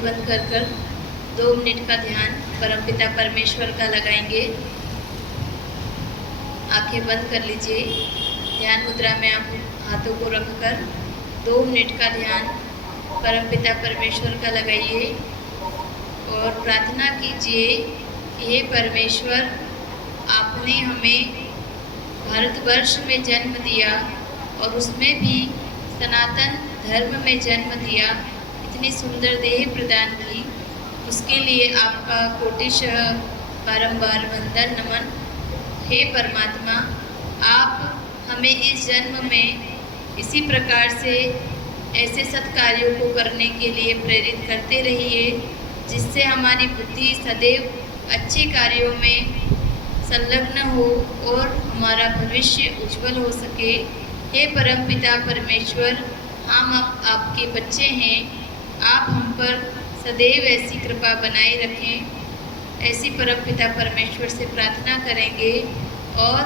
आंखें बंद कर 2 मिनट का ध्यान परमपिता परमेश्वर का लगाएंगे। आंखें बंद कर लीजिए। ध्यान मुद्रा में आप हाथों को रखकर 2 मिनट का ध्यान परमपिता परमेश्वर का लगाइए और प्रार्थना कीजिए कि हे परमेश्वर, आपने हमें भारतवर्ष में जन्म दिया और उसमें भी सनातन धर्म में जन्म दिया, इतनी सुंदर देह प्रदान की, उसके लिए आपका कोटिशः बारंबार वंदन नमन। हे परमात्मा, आप हमें इस जन्म में इसी प्रकार से ऐसे सत्कार्यों को करने के लिए प्रेरित करते रहिए जिससे हमारी बुद्धि सदैव अच्छे कार्यों में संलग्न हो और हमारा भविष्य उज्जवल हो सके। हे परमपिता परमेश्वर, हम आपके बच्चे हैं, आप हम पर सदैव ऐसी कृपा बनाए रखें। ऐसी परमपिता परमेश्वर से प्रार्थना करेंगे और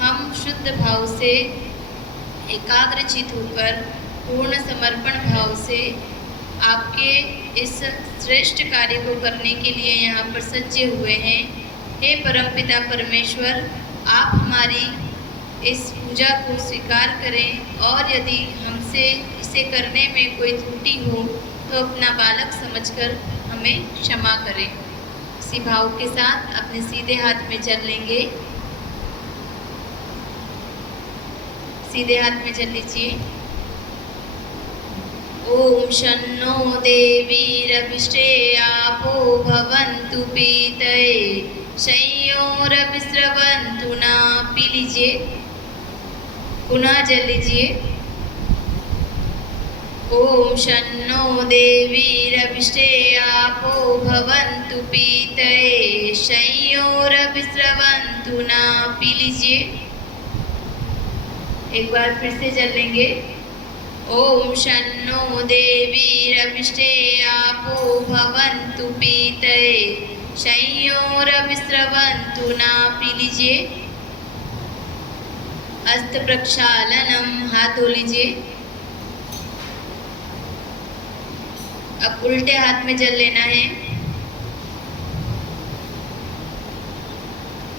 हम शुद्ध भाव से एकाग्रचित होकर पूर्ण समर्पण भाव से आपके इस श्रेष्ठ कार्य को करने के लिए यहाँ पर सज्जे हुए हैं। हे परमपिता परमेश्वर, आप हमारी इस पूजा को स्वीकार करें और यदि हमसे इसे करने में कोई त्रुटि हो तो अपना बालक समझकर हमें क्षमा करें। इसी भाव के साथ अपने सीधे हाथ में जल लेंगे। सीधे हाथ में जल लीजिए। ओम शन्नो देवीरभिष्टे आपो भवन्तु पीतये संयोरभिस्रवन्तु ना। पी लीजिए, पुनः जल लीजिए। ओम शन्नो देवीरभिष्टे आपो भवन्तु पीतये संयोरभिस्रवन्तु ना। पी लीजिए। एक बार फिर से जल लेंगे। ओम शन्नो देवीरभिष्टे आपो भवन्तु पीतये संयोरभिस्रवन्तु ना। पी लीजिए। हस्त प्रक्षालनम, हाथ धो लीजिए। अब उल्टे हाथ में जल लेना है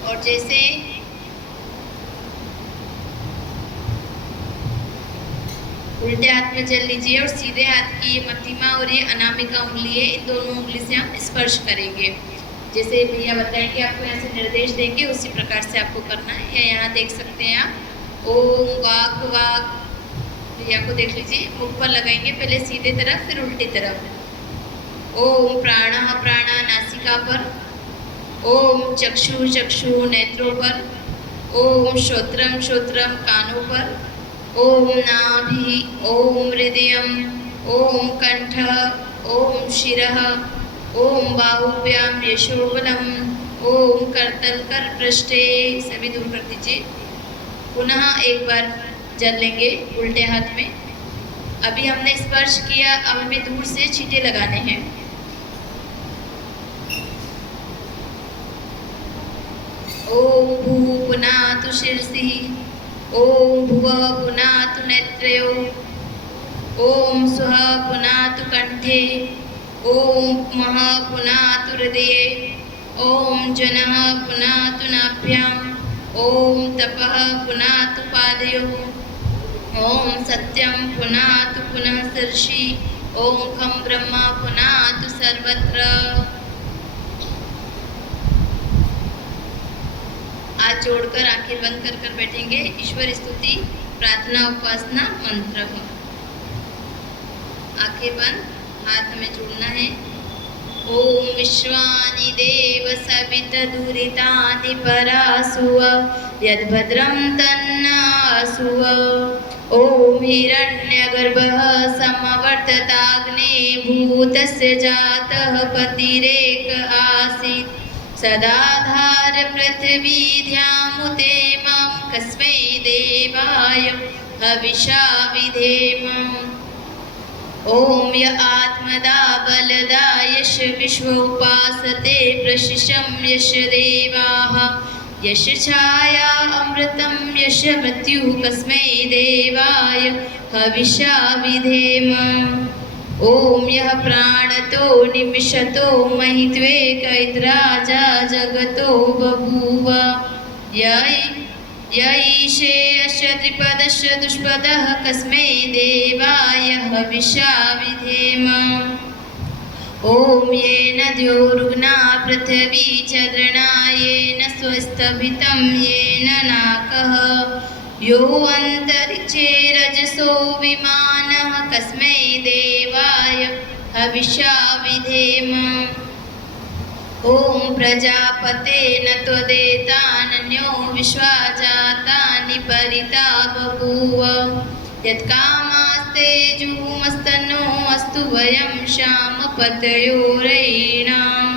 और जैसे उल्टे हाथ में जल लीजिए और सीधे हाथ की ये मध्यमा और ये अनामिका उंगली है, इन दोनों उंगली से हम स्पर्श करेंगे। जैसे भैया बताएंगे आपको यहाँ से निर्देश देंगे उसी प्रकार से आपको करना है। या यहाँ देख सकते हैं आप ओम वाक वाक, भैया को देख लीजिए। मुख पर लगाएंगे, पहले सीधे तरफ फिर उल्टी तरफ। ओम प्राणः प्राणा नासिका पर। ओम चक्षु चक्षु नेत्रों पर। ओम श्रोत्रम श्रोत्रम कानों पर। ओम नाभि, ओम हृदयम, ओम कंठ, ओम शिरः, ओम बाहुव्याम यशोबलम, ओम करतल कर पृष्ठे। सभी दूर कर दीजिए। पुनः एक बार जल लेंगे उल्टे हाथ में। अभी हमने स्पर्श किया, अब हमें दूर से छींटे लगाने हैं। ओम भू पुनातु शिरसि, ओम भुवः पुनातु नेत्रयो, ओम स्वः पुनातु कंठे, ओम महः पुनातु हृदये, ओम जनः पुनातु नाभ्याम्, ओम तपः पुनातु पादयोः, ओम सत्यं पुनातु पुनः सर्षि, ओम खं ब्रह्म पुनातु सर्वत्र। हाथ जोड़कर आंखें बंद कर बैठेंगे। ईश्वर स्तुति प्रार्थना उपासना मंत्र। आंखें बंद, हाथ हमें जोड़ना है। ओम विश्वानि देव सवितदुरितानि परासुव यद्भद्रं तन्नासुव। ओम हिरण्यगर्भः समवर्तताग्ने भूतस्य जातः पतिरेक आसीत् सदाधार पृथ्वी ध्यामुते मम कस्मै देवाय हविषा विधेम। ओम य आत्मदा बलदा यश विश्व उपासते प्रशिशं यश देवाः यश छाया अमृतं यश मृत्यु कस्मै देवाय हविषा विधेम। ओम यः प्राणतो निमिषतो महित्वेकैद्राजा जगतो बभूव य ईशे अस्य त्रिपदस्य दुष्पदः कस्मै देवाय हविषा विधेम। ओम येन द्योरुग्ना पृथिवी चन्द्रणा येन स्वस्तभितं येन नाकः यो अन्तरिक्षे रजसो विमानः कस्मै देवाय हविषा विधेम। ओम प्रजापते न त्वदेतानन्यो विश्वा जातानि परिता बभूव यत्कामास्ते जुहुमस्तनो अस्तु वयं श्यामपतयोरयीणाम्।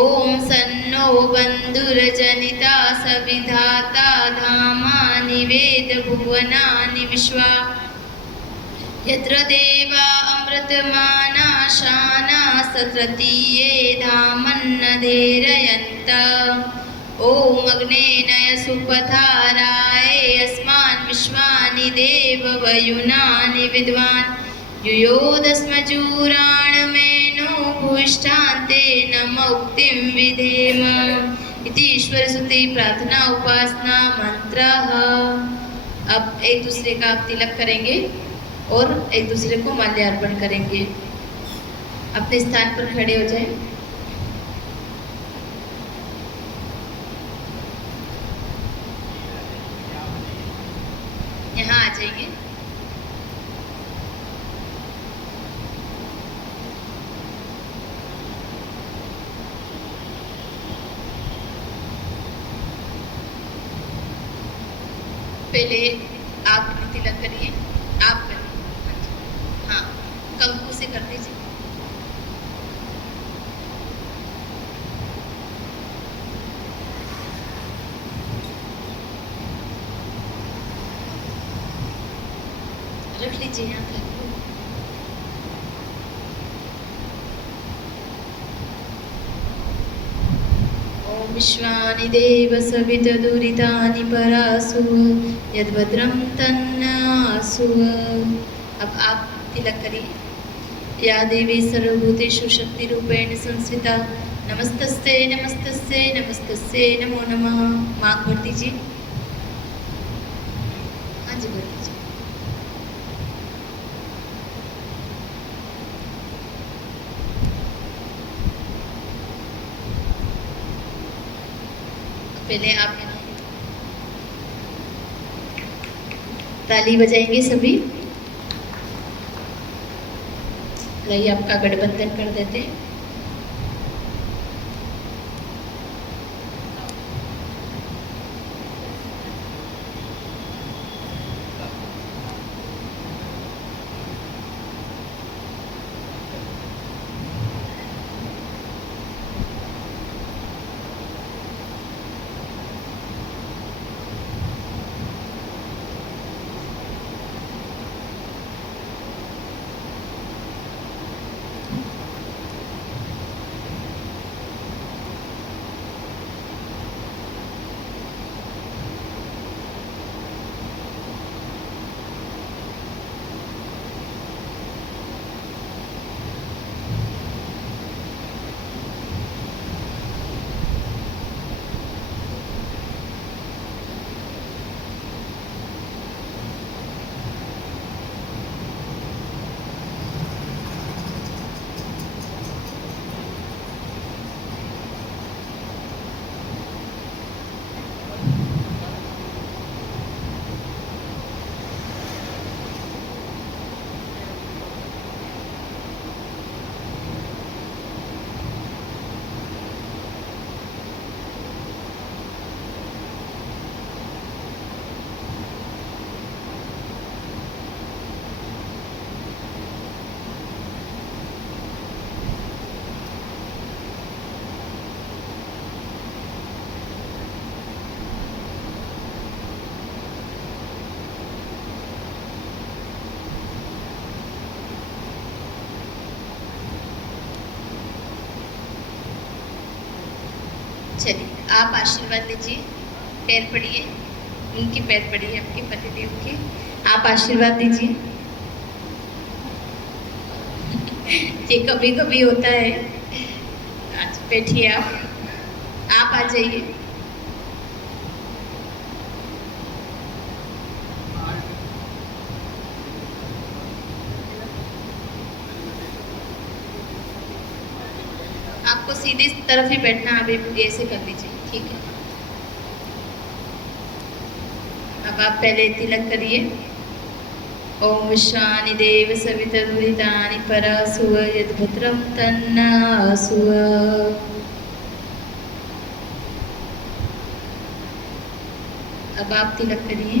ओम सन्नो बन्धुरजनिता सविधाता धामानि वेद भुवनानि विश्वा यत्र देवा अमृतमाना शाना सत्रतीये धामन्नधेरयन्त। ओम अग्नेनय सुपथाराय अस्मान् विश्वानि देव वयुनानि विद्वान् युयोदस्मजूराणमेनो भूष्ठान्ते नम उक्तिं विधेम। इति ईश्वरस्तुति प्रार्थना उपासना मंत्रः। अब एक दूसरे का आप तिलक करेंगे और एक दूसरे को माल्यार्पण करेंगे। अपने स्थान पर खड़े हो जाएं। यहाँ आ जाइए। पहले आप तिलक करिए। आप करिए। हाँ, कंकु से कर दीजिए। रख लीजिए यहाँ तक। ओम विश्वानि देव सवितदुरितानि परासु यद्भद्रं तन्नासु। अब आप तिलक करिए। या देवी सर्वभूतेषु शक्तिरूपेण संस्थिता नमस्तस्ते नमस्तस्ते नमस्तस्ते नमो नमः। मांग भर दीजिए। हाँ जी, भर दीजिए। पहले आप ताली बजाएंगे सभी। लाइए आपका गठबंधन कर देते हैं। चलिए आप आशीर्वाद लीजिए। पैर पड़िए, उनके पैर पड़िए, आपके पतिदेव के। आप आशीर्वाद दीजिए। ये कभी कभी होता है। आज बैठिए, आप आ जाइए। आपको सीधी तरफ ही बैठना, अभी ऐसे कर लीजिए, ठीक है। अब आप पहले तिलक करिए। ओम शानि देव सवितुरितानि परासुव यद्भद्रं तन्नासुव। अब आप तिलक करिए।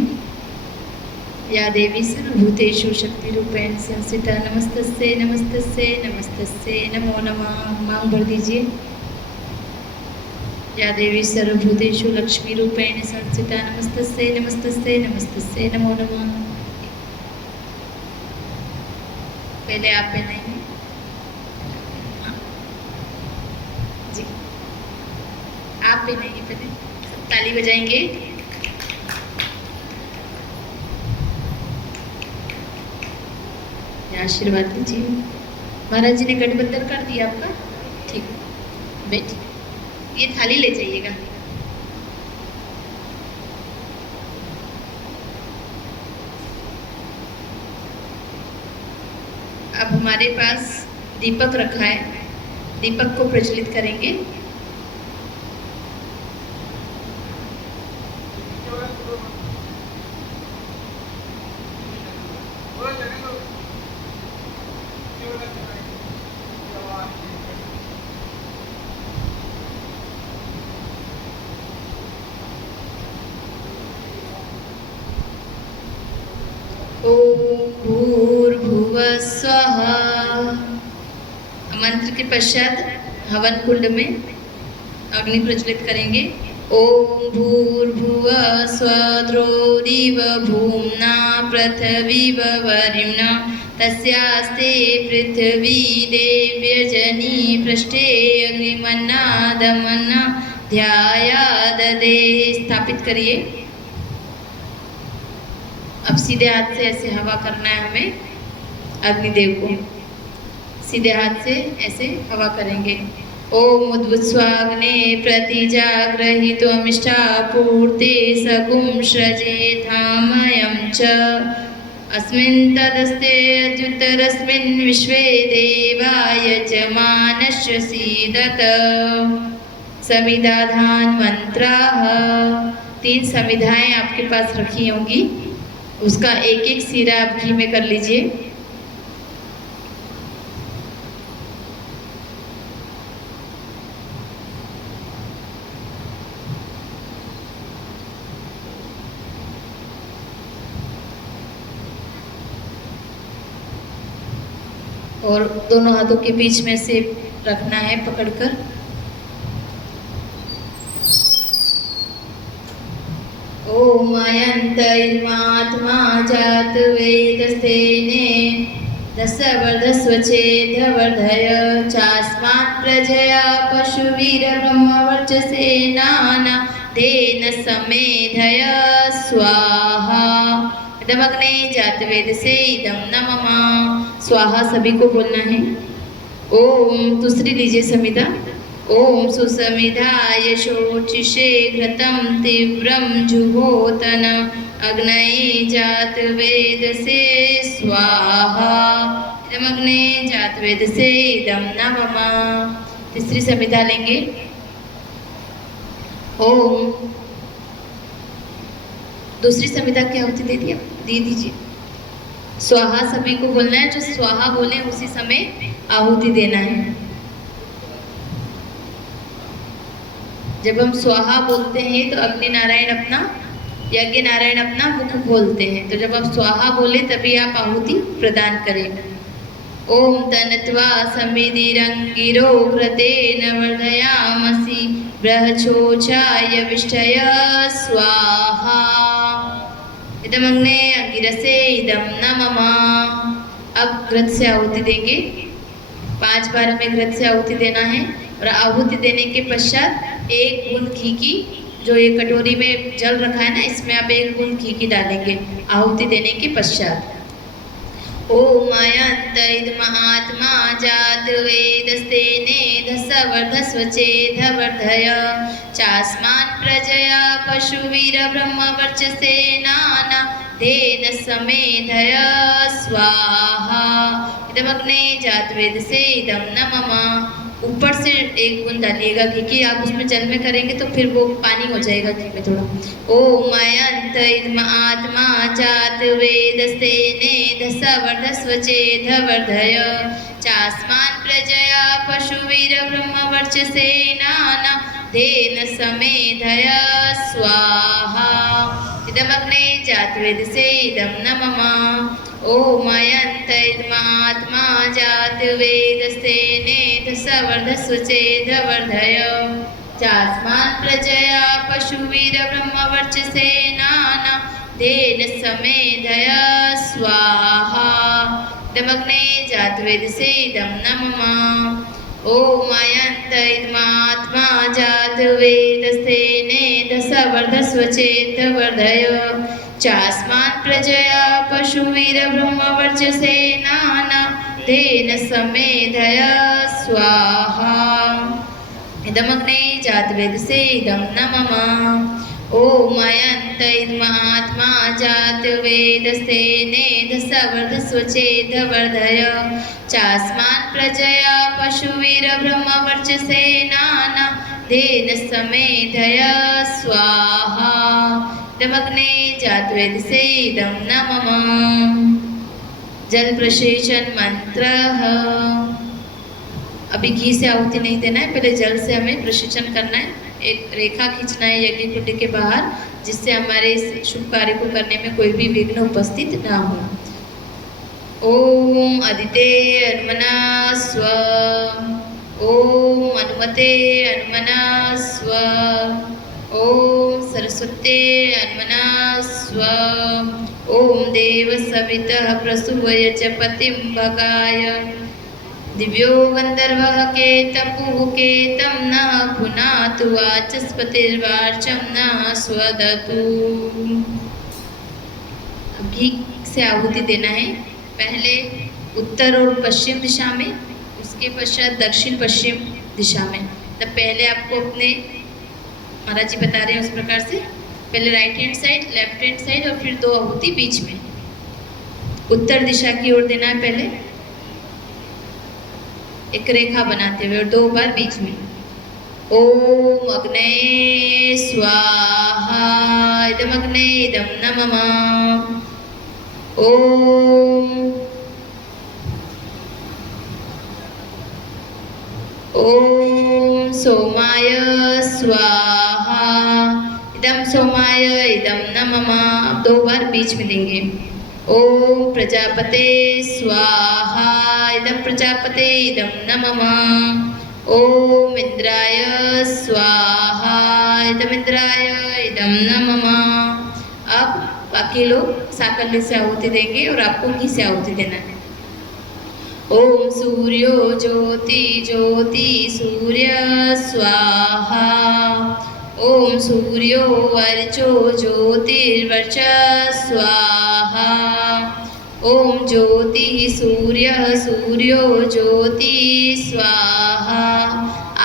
या देवी सर्वभूतेषु शक्तिरूपेण संस्थिता नमस्तस्यै नमस्तस्यै नमस्तस्यै नमो नमः। मांग भर दीजिए। या देवी सर्वभूतेषु लक्ष्मीरूपेण संस्थिता नमस्तस्यै नमस्तस्यै नमस्तस्यै नमो नमः। पहले आप पहनाइए जी, आप पहनाइए पहले, सब ताली बजाएंगे। आशीर्वाद दीजिए। महाराज जी ने गठबंधन कर दिया आपका, ठीक, बैठिए। ये थाली ले जाइएगा। अब हमारे पास दीपक रखा है, दीपक को प्रज्वलित करेंगे। ओम भूर्भुवः स्वः। मंत्र के पश्चात हवन कुंड में अग्नि प्रज्वलित करेंगे। ओम भूर्भुवः स्वद्रोरिव भूम्ना पृथिवीव वरिम्ना तस्यास्ते पृथ्वी देव्यजनी पृष्ठे अग्निमन्नादमन्ना ध्यायाददे। स्थापित करिए। अब सीधे हाथ से ऐसे हवा करना है हमें अग्निदेव को। सीधे हाथ से ऐसे हवा करेंगे। ओम उद्वत्स्वाग्ने प्रतिजाग्रहित्वमिष्टापूर्ते सगुं श्रजेथामयं च अस्मिन् तदस्ते अत्युत्तरस्मिन् विश्वे देवा यजमानस्य सीदत। समिधाधान मंत्राः। 3 समिधाएं आपके पास रखी होंगी, उसका एक एक सिरा आप घी में कर लीजिए। और दोनों हाथों के बीच में से रखना है पकड़कर। ओम अयंत इन्मात्मा जात वेदस्तेने दशवर्धस्वचेदवर्धय चास्मात् प्रजया पशुवीर ब्रह्मवर्चसे नाना तेन समेधय स्वाहा। इदमग्ने जात वेद से इदम नमः। स्वाहा सभी को बोलना है। ओम दूसरी लीजिए समिधा। ओम सुसमिधाय शोचिषे घृतं तीव्रं जुहोतन अग्नये जात वेद से स्वाहा। इदमग्ने जात वेद से इदम नमः। तीसरी समिधा लेंगे। ओम दूसरी समिधा की आहुति दे दीजिए। स्वाहा सभी को बोलना है, जो स्वाहा बोले उसी समय आहुति देना है। जब हम स्वाहा बोलते हैं तो अग्नि नारायण अपना, यज्ञ नारायण अपना मुख खोलते हैं। तो जब आप स्वाहा बोले तभी आप आहुति प्रदान करें। ओम तनत्वा समिधिरंगिरो घृतेन वर्धयामसि बृहच्छोचाय विष्ठय स्वाहा। इदमग्ने अंगिरसे इदम नमः। अब घृत से आहुति देंगे। 5 बार हमें घृत से आहुति देना है। और आहुति देने के पश्चात 1 बूंद घी की, जो ये कटोरी में जल रखा है ना, इसमें आप 1 बूंद घी की डालेंगे आहुति देने के पश्चात। ओम अयंत इदमात्मा जात वेदस्तेने धसवर्धस्वचेधवर्धय चास्मान् प्रजया पशुवीर ब्रह्मवर्चसेनाना धेन समेधय स्वाहा। इदमग्ने जात वेद से इदम न मम। ऊपर से एक बूंद डालिएगा घी की, आप उसमें जल में करेंगे तो फिर वो पानी हो जाएगा घी में थोड़ा। ओम अयंत इदम आत्मा जात वेदस्तेने धसवर्धस्वचेधवर्धय चास्मान् प्रजया पशुवीर ब्रह्मवर्चसेनाना धेन समेधय स्वाहा। इदमग्ने जात वेद से इदम न मम। ओम अयंत इदमात्मा जात वेदस्तेने धसवर्धस्वचेधवर्धय चास्मान् प्रजया पशुवीर ब्रह्मवर्चसेनाना धेन समेधय स्वाहा। इदमग्ने जात वेद से इदम न मम। ओम अयंत इदमात्मा जात वेदस्तेने धसवर्धस्वचेधवर्धय चास्मान् प्रजया पशुवीर ब्रह्मवर्चसेनाना धेन समेधय स्वाहा। इदमग्ने जात वेद से इदम न मम। ओम अयंत इदमात्मा जात वेदस्तेने धसवर्धस्वचेधवर्धय चास्मान् प्रजया पशुवीर ब्रह्मवर्चसेनाना धेन समेधय स्वाहा। इदमग्ने जात वेद से इदम न मम। जल प्रसेचन मंत्र। अभी घी से आहुति नहीं देना है, पहले जल से हमें प्रसेचन करना है। एक रेखा खींचना है यज्ञ कुंड के बाहर, जिससे हमारे इस शुभ कार्य को करने में कोई भी विघ्न उपस्थित ना हो। ओम अदिते हनुमना स्व। ओम हनुमते हनुमना स्व। ओम सरस्वते हनुमना स्व। ओम देव सवितः प्रसूवय च पतिं भगाय दिव्यो गंधर्वः केतपुः केतं न पुनातु वाचस्पतिर्वाचं न स्वदतु। घी से आहुति देना है, पहले उत्तर और पश्चिम दिशा में, उसके पश्चात दक्षिण पश्चिम दिशा में। तब पहले आपको अपने महाराज जी बता रहे हैं उस प्रकार से, पहले right hand side, left hand side और फिर दो आहुति बीच में। उत्तर दिशा की ओर देना है पहले एक रेखा बनाते हुए और दो बार बीच में। ओम अग्ने स्वाहा। इदम अग्ने इदम न मम। ओम सोमाय स्वाहा। इदम सोमाय इदम न मम। दो बार बीच में देंगे। ओम प्रजापते स्वाहा। इदम प्रजापते इदम न मम। ओम इंद्राय स्वाहा। इदम इंद्राय इदम न मम। अब बाकी लोग साकल्य से आहुति देंगे और आपको घी से आहुति देना है। ओम सूर्यो ज्योति ज्योति सूर्य स्वाहा। ओम सूर्यो वर्चो ज्योतिर्वर्च स्वाहा। ओम ज्योति सूर्य सूर्यो ज्योति स्वाहा।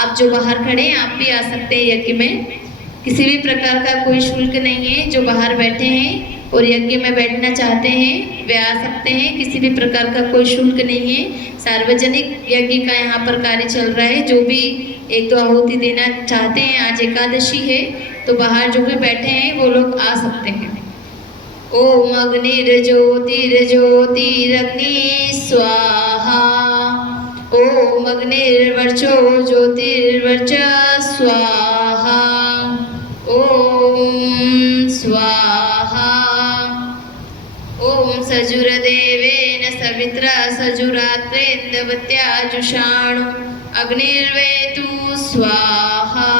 आप जो बाहर खड़े हैं आप भी आ सकते हैं यज्ञ में, किसी भी प्रकार का कोई शुल्क नहीं है। जो बाहर बैठे हैं और यज्ञ में बैठना चाहते हैं वे आ सकते हैं, किसी भी प्रकार का कोई शुल्क नहीं है। सार्वजनिक यज्ञ का यहाँ पर कार्य चल रहा है। जो भी एक दो आहुति देना चाहते हैं, आज एकादशी है तो बाहर जो भी बैठे हैं वो लोग आ सकते हैं। ओम अग्निर्ज्योतिर्ज्योतिरग्नि स्वाहा। ओम अग्निर्वर्चो ज्योतिर्वर्च स्वाहा। ओम स्वाहा। ओम सजुरदेवेन सवित्रा सजुरात्रेन्दवत्या जुषाणु अग्निर्वेतु स्वाहा।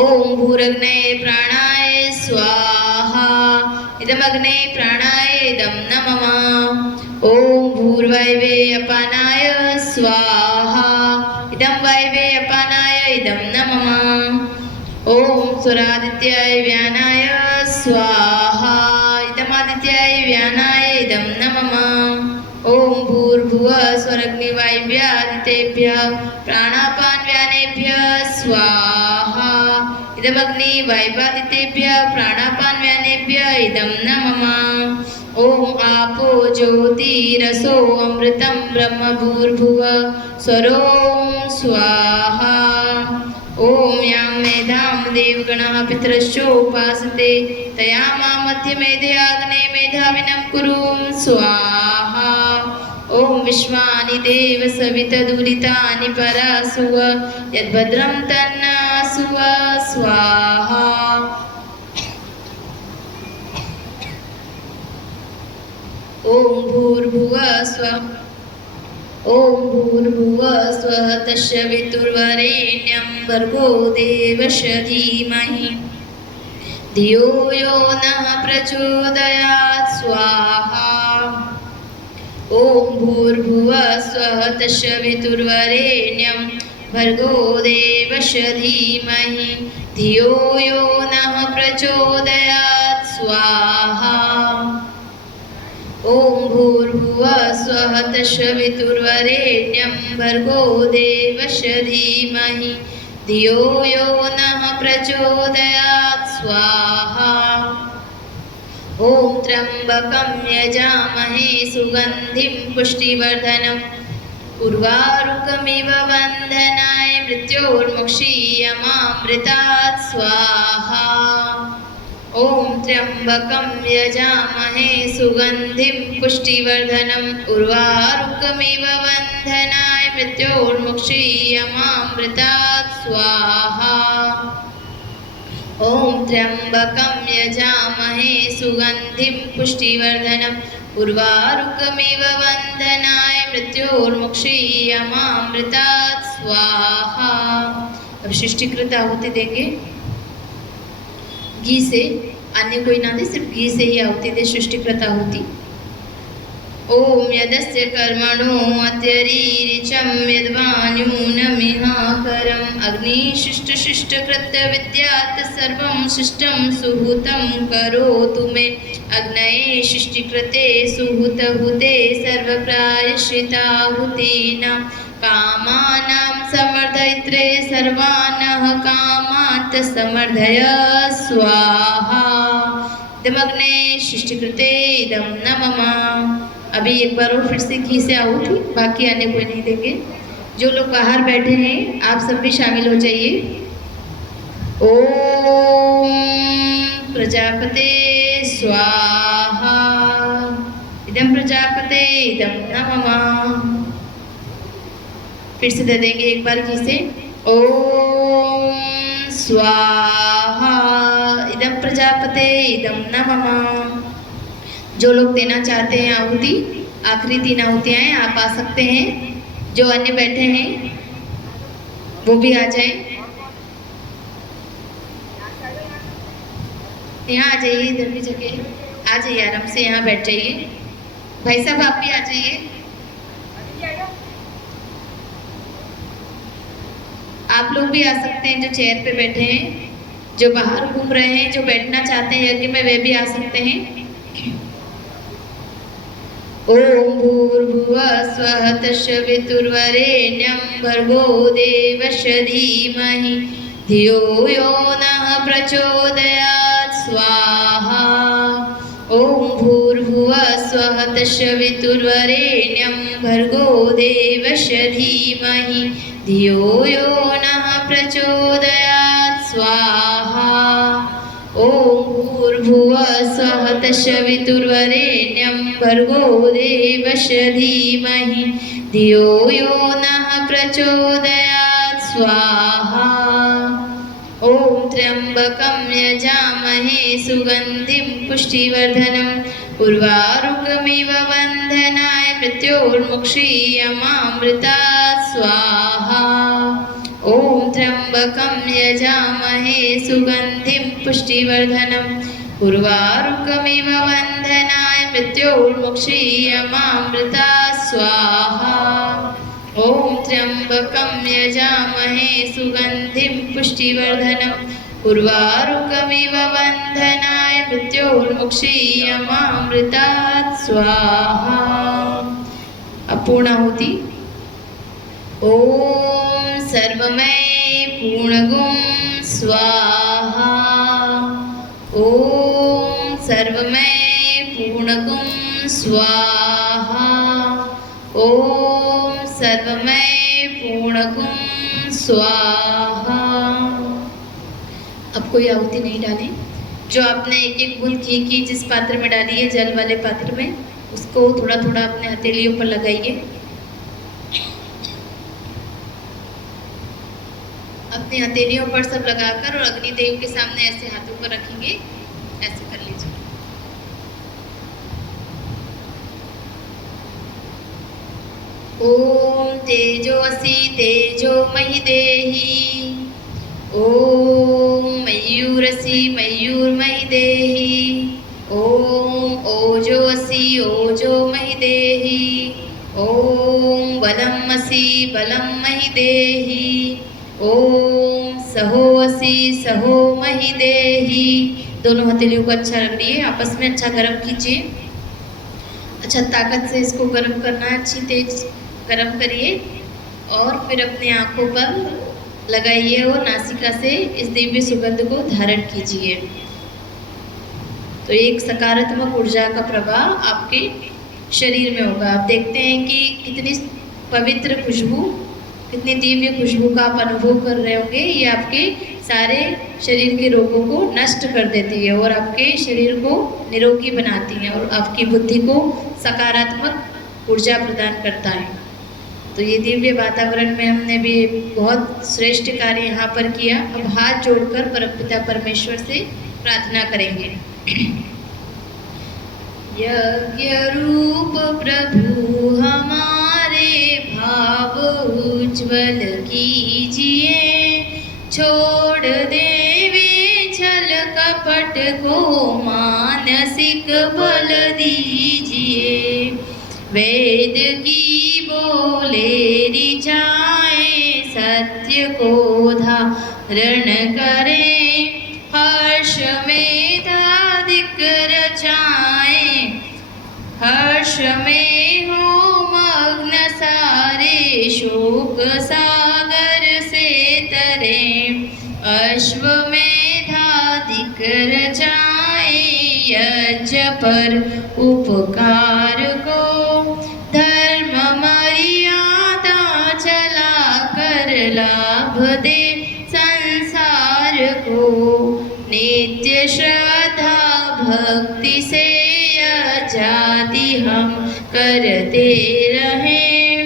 ओम भूरग्ने प्राणाय स्वाहा। इदमग्ने प्राणाय इदम न मम। ओम भूर्वायवे अपानाय स्वाहा। इदम वायवे अपानाय इदम न मम। ओम सुरादित्याय व्यानाय स्वाहा। इदमादित्याय व्यानाय इदम न मम। भूर्भुवः स्वरग्निवायुव्यादितेभ्यः प्राणापानव्यानेभ्यः स्वाहा। इदमग्निवायुवादितेभ्यः प्राणापानव्यानेभ्यः इदं न मम। ओम आपो ज्योतिरसो अमृतं ब्रह्म भूर्भुवः स्वरों स्वाहा। ओम यां मेधां देवगणः पितरश्चोपासते तया मां मध्यमेधयाग्ने मेधाविनं कुरु स्वाहा। ओम विश्वानि देव सवितदुरितानि परासुव यद्भद्रं तन्नासुव स्वाहा। ओम भूर्भुवः स्वः ओम भूर्भुवः स्वः तस्य वितुर्वरेण्यं भर्गो देवस्य धीमहि धियो यो नः प्रचोदयात् स्वाहा। ओम भूर्भुवः स्वः तस्य वितुर्वरेण्यं भर्गो देवस्य धीमहि धियो यो नः प्रचोदयात् स्वाहा। ओम भूर्भुवः स्वः तस्य वितुर्वरेण्यं भर्गो देवस्य धीमहि धियो यो नः प्रचोदयात् स्वाहा। ओम त्र्यंबकं यजामहे सुगंधिं पुष्टिवर्धनम् उर्वारुकमिव वन्दनाय मृत्योर्मुक्षीयमामृतात् स्वाहा। ओम त्र्यंबकं यजामहे सुगंधिं पुष्टिवर्धनम् उर्वारुकमिव वन्दनाय मृत्योर्मुक्षीयमामृतात् स्वाहा। ओम त्र्यंबकं यजामहे सुगंधिं पुष्टिवर्धनम् उर्वारुकमिव वन्दनाय मृत्योर्मुक्षीयमामृतात् स्वाहा। अब सृष्टिकृत आहुति देंगे घी से, अन्य कोई ना दे, सिर्फ घी से ही आहुति दे सृष्टिकृत आहुति। ओम यदस्य कर्मणो अत्यरीरिचं यद्वान्यूनमिहाकरम् अग्निशिष्टशिष्टकृत्य विद्यात् सर्वं शिष्टं सुहूतं करोतु मे अग्नये सृष्टिकृते सुहूतहुते सर्वप्रायश्चिताहुतीनां कामानां समर्दयित्रे सर्वानः कामात् समर्दय स्वाहा। इदमग्ने सृष्टिकृते इदं न मम। अभी एक बार और फिर से घी से आहुति, बाकी आने कोई नहीं देंगे। जो लोग बाहर बैठे हैं आप सब भी शामिल हो जाइए। ओम प्रजापते स्वाहा। इदं प्रजापते इदं न मम। फिर से दे देंगे एक बार घी से। ओम स्वाहा। इदं प्रजापते इदं न मम। जो लोग देना चाहते हैं आहुति, आखिरी 3 आहुतियाँ हैं, आप आ सकते हैं। जो अन्य बैठे हैं वो भी आ जाएं। यहाँ आ जाइए, इधर भी जगह आ जाइए, आराम से यहाँ बैठ जाइए। भाई साहब आप भी आ जाइए। आप लोग भी आ सकते हैं जो चेयर पे बैठे हैं। जो बाहर घूम रहे हैं, जो बैठना चाहते हैं यज्ञ में, वे भी आ सकते हैं। ओम भूर्भुवः स्वः तस्य वितुर्वरेण्यं भर्गो देवस्य धीमहि धियो यो नः प्रचोदयात् स्वाहा। ओम भूर्भुवः स्वः तस्य वितुर्वरेण्यं भर्गो देवस्य धीमहि धियो यो नः प्रचोदयात् स्वाहा। ओम भूर्भुवः स्वः तस्य वितुर्वरेण्यं भर्गो देवस्य धीमहि धियो यो नः प्रचोदयात् स्वाहा। ओम त्र्यंबकं यजामहे सुगंधिं पुष्टिवर्धनम् उर्वारुकमिव वन्दनाय मृत्योर्मुक्षीयमामृतात् स्वाहा। ओम त्र्यंबकं यजामहे सुगंधिं पुष्टिवर्धनम् उर्वारुकमिव वन्दनाय मृत्योर्मुक्षीयमामृतात् स्वाहा। ओम त्र्यंबकं यजामहे सुगंधिं पुष्टिवर्धनम् उर्वारुकमिव वन्दनाय मृत्योर्मुक्षीयमामृतात् स्वाहा। अपूर्ण आहुति। ओम सर्वमय पूर्णगुं स्वाहा। ओम सर्वमय पूर्णगुं स्वाहा। ओम सर्वमय पूर्णगुं स्वाहा। अब कोई आहुति नहीं डालें। जो आपने एक एक बूंद घी की जिस पात्र में डाली है, जल वाले पात्र में, उसको थोड़ा थोड़ा अपने हथेलियों पर लगाइए। अपने हथेलियों पर सब लगाकर और अग्निदेव के सामने ऐसे हाथों पर रखेंगे। ऐसे कर लीजिए। ओम तेजोसी तेजोमयि देहि। ओम मयूरसी मयूरमयि देहि। ओम ओजोसी ओजोमयि देहि। ओम बलमसी बलमयि देहि। ओम सहोसी सहोमयि देहि। दोनों हथेलियों को अच्छा रगड़िए, आपस में अच्छा गर्म कीजिए। अच्छा ताकत से इसको गर्म करना है, अच्छी तेज गर्म करिए और फिर अपने आंखों पर लगाइए और नासिका से इस दिव्य सुगंध को धारण कीजिए। तो एक सकारात्मक ऊर्जा का प्रवाह आपके शरीर में होगा। आप देखते हैं कि कितनी पवित्र खुशबू, कितनी दिव्य खुशबू का आप अनुभव कर रहे होंगे। ये आपके सारे शरीर के रोगों को नष्ट कर देती है और आपके शरीर को निरोगी बनाती है और आपकी बुद्धि को सकारात्मक ऊर्जा प्रदान करता है। तो ये दिव्य वातावरण में हमने भी बहुत श्रेष्ठ कार्य यहाँ पर किया। अब हाथ जोड़कर परमपिता परमेश्वर से प्रार्थना करेंगे। यज्ञ रूप प्रभु हमारे भाव उज्ज्वल कीजिए। छोड़ देवे छल कपट को मानसिक बल दीजिए। वेद की बोले ऋचाएं सत्य को धारण करें। हर्ष में धादिक रचाएं, हर्ष में हो मग्न सारे शोक सागर से तरें। अश्व में धादिक रचाएं यज्ञ पर उपकार को। धर्म मर्यादा चला कर लाभ दे संसार को। नित्य श्रद्धा भक्ति से जाति हम करते रहें।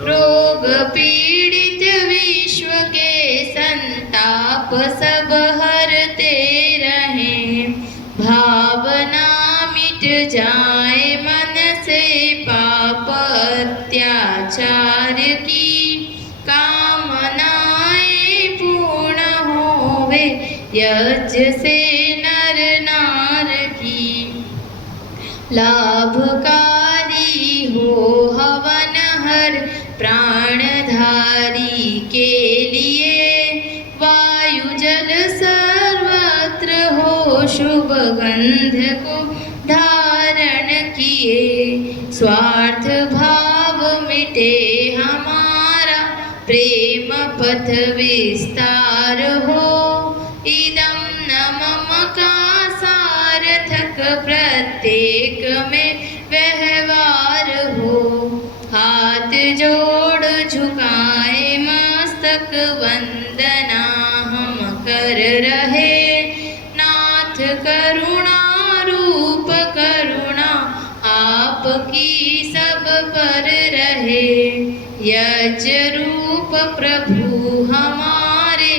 रोग पीड़ित विश्व के संताप सब हरते रहें। भावना मिट जाए मन से पाप अत्याचार की। कामनाएं पूर्ण होवे यज्ञ से नर नार की। लाभकारी हो हवन हर प्राणधारी के लिए। वायु जल सर्वत्र हो शुभ गंध को धारण किए। स्वार्थ भाव मिटे हमारा प्रेम पथ विस्तार हो। इदम न मम का सार्थक प्रत्येक में व्यवहार हो। हाथ जोड़ झुकाए मस्तक वंदना हम कर रहे। नाथ करुणा रूप करुणा आपकी सब पर रहे। यज्ञ रूप प्रभु हमारे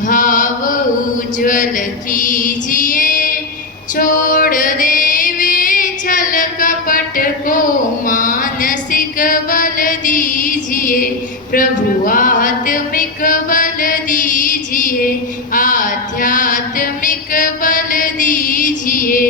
भाव उज्ज्वल कीजिए। छोड़ देवे छल कपट को मानसिक बल दीजिए। प्रभु आत्मिक बल दीजिए, आध्यात्मिक बल दीजिए।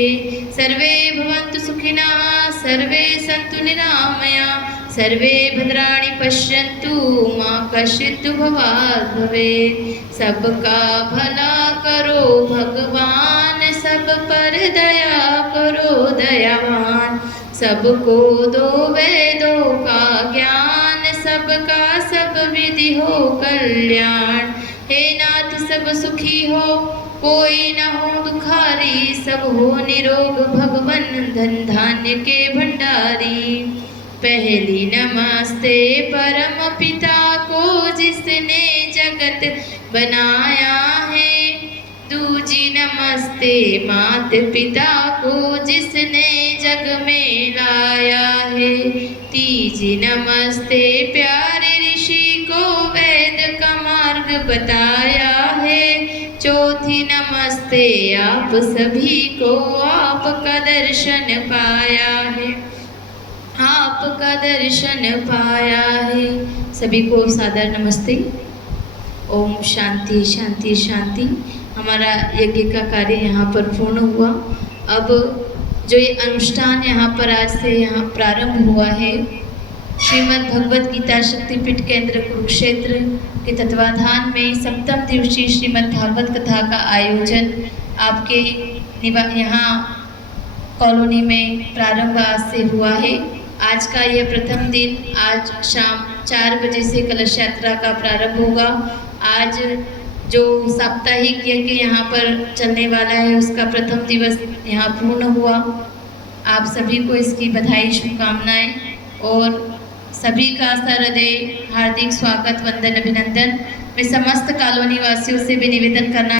सर्वे भवन्तु सुखिनः, सर्वे सन्तु निरामया, सर्वे भद्राणि पश्यन्तु मा कश्चित् दुःखभाग् भवेत्। सबका भला करो भगवान, सब पर दया करो दयावान। सबको दो वेदों वेदों का ज्ञान, सबका सब विधि हो कल्याण। हे नाथ सब सुखी हो, कोई न हो दुखारी, सब हो निरोग भगवन धन धान्य के भंडारी। पहली नमस्ते परम पिता को, जिसने जगत बनाया है। दूजी नमस्ते मात पिता को, जिसने जग में लाया है। तीजी नमस्ते प्यारे ऋषि को, वेद का मार्ग बताया है। चौथी नमस्ते आप सभी को, आपका दर्शन पाया है, आपका दर्शन पाया है। सभी को सादर नमस्ते। ओम शांति शांति शांति। हमारा यज्ञ का कार्य यहाँ पर पूर्ण हुआ। अब जो ये अनुष्ठान यहाँ पर आज से यहाँ प्रारंभ हुआ है, श्रीमद् भगवत गीता शक्तिपीठ केंद्र कुरुक्षेत्र के तत्वाधान में सप्तम दिवसीय श्रीमद् भागवत कथा का आयोजन आपके यहाँ कॉलोनी में प्रारंभ आज से हुआ है। आज का यह प्रथम दिन, आज शाम 4 बजे से कलश यात्रा का प्रारंभ होगा। आज जो साप्ताहिक यज्ञ यहाँ पर चलने वाला है, उसका प्रथम दिवस यहाँ पूर्ण हुआ। आप सभी को इसकी बधाई, शुभकामनाएं और सभी का सहृदय हार्दिक स्वागत, वंदन, अभिनंदन। मैं समस्त कॉलोनी वासियों से भी निवेदन करना